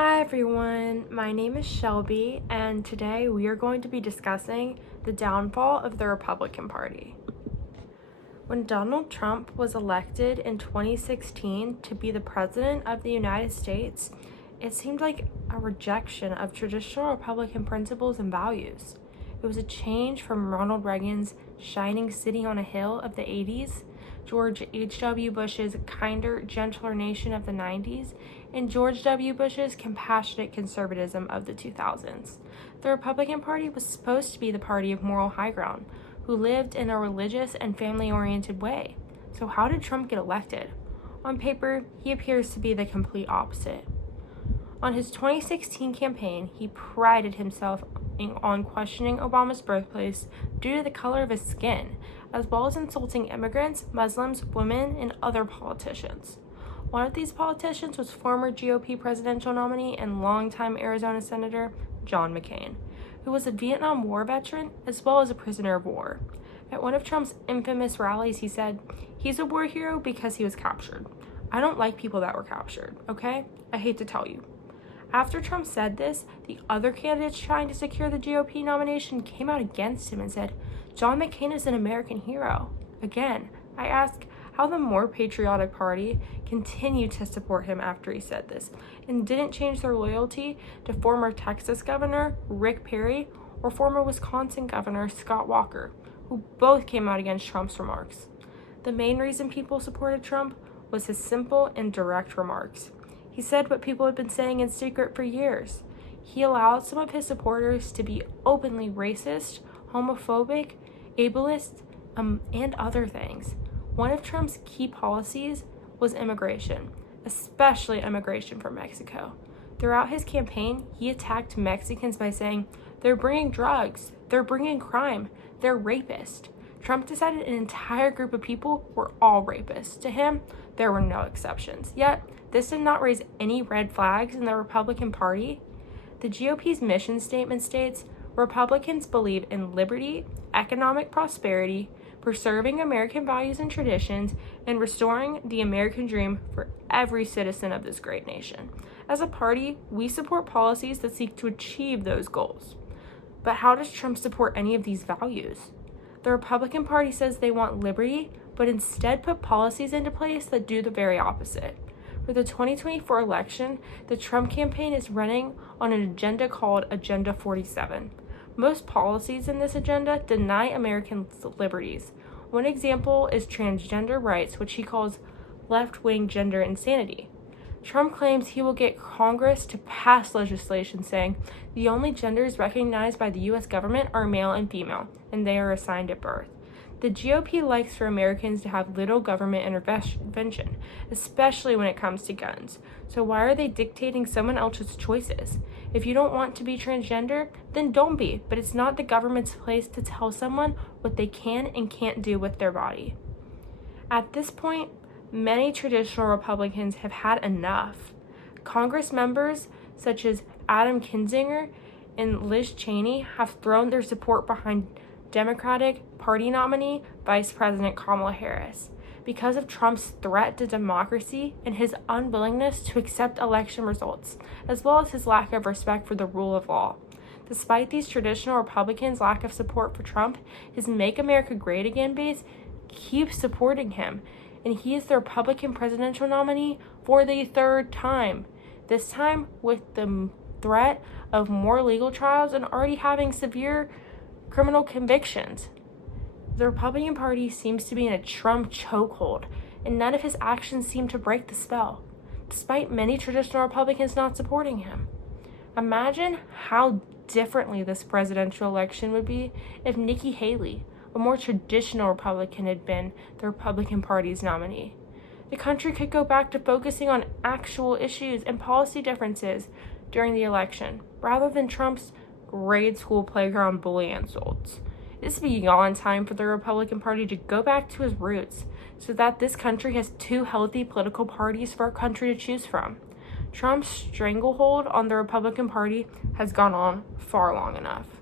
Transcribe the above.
Hi everyone, my name is Shelby, and today we are going to be discussing the downfall of the Republican Party. When Donald Trump was elected in 2016 to be the President of the United States, it seemed like a rejection of traditional Republican principles and values. It was a change from Ronald Reagan's shining city on a hill of the 80s, George H.W. Bush's kinder, gentler nation of the 90s, and George W. Bush's compassionate conservatism of the 2000s. The Republican Party was supposed to be the party of moral high ground, who lived in a religious and family-oriented way. So how did Trump get elected? On paper, he appears to be the complete opposite. On his 2016 campaign, he prided himself on questioning Obama's birthplace due to the color of his skin, as well as insulting immigrants, Muslims, women, and other politicians. One of these politicians was former GOP presidential nominee and longtime Arizona Senator John McCain, who was a Vietnam War veteran as well as a prisoner of war. At one of Trump's infamous rallies, he said, "He's a war hero because he was captured. I don't like people that were captured, okay? I hate to tell you." After Trump said this, the other candidates trying to secure the GOP nomination came out against him and said, "John McCain is an American hero." Again, I ask how the more patriotic party continued to support him after he said this and didn't change their loyalty to former Texas Governor Rick Perry or former Wisconsin Governor Scott Walker, who both came out against Trump's remarks. The main reason people supported Trump was his simple and direct remarks. He said what people had been saying in secret for years. He allowed some of his supporters to be openly racist, homophobic, ableist, and other things. One of Trump's key policies was immigration, especially immigration from Mexico. Throughout his campaign, he attacked Mexicans by saying, "They're bringing drugs, they're bringing crime, they're rapists." Trump decided an entire group of people were all rapists. To him, there were no exceptions. Yet, this did not raise any red flags in the Republican Party. The GOP's mission statement states, "Republicans believe in liberty, economic prosperity, preserving American values and traditions, and restoring the American dream for every citizen of this great nation." As a party, we support policies that seek to achieve those goals. But how does Trump support any of these values? The Republican Party says they want liberty, but instead put policies into place that do the very opposite. For the 2024 election, the Trump campaign is running on an agenda called Agenda 47. Most policies in this agenda deny Americans liberties. One example is transgender rights, which he calls left-wing gender insanity. Trump claims he will get Congress to pass legislation saying the only genders recognized by the U.S. government are male and female, and they are assigned at birth. The GOP likes for Americans to have little government intervention, especially when it comes to guns. So why are they dictating someone else's choices? If you don't want to be transgender, then don't be, but it's not the government's place to tell someone what they can and can't do with their body. At this point, many traditional Republicans have had enough. Congress members such as Adam Kinzinger and Liz Cheney have thrown their support behind Democratic Party nominee Vice President Kamala Harris because of Trump's threat to democracy and his unwillingness to accept election results, as well as his lack of respect for the rule of law. Despite these traditional Republicans' lack of support for Trump, his Make America Great Again base keeps supporting him, and he is the Republican presidential nominee for the third time, this time with the threat of more legal trials and already having severe criminal convictions. The Republican Party seems to be in a Trump chokehold, and none of his actions seem to break the spell, despite many traditional Republicans not supporting him. Imagine how differently this presidential election would be if Nikki Haley, a more traditional Republican, had been the Republican Party's nominee. The country could go back to focusing on actual issues and policy differences during the election, rather than Trump's grade school playground bully insults. It is beyond time for the Republican Party to go back to its roots so that this country has two healthy political parties for our country to choose from. Trump's stranglehold on the Republican Party has gone on far long enough.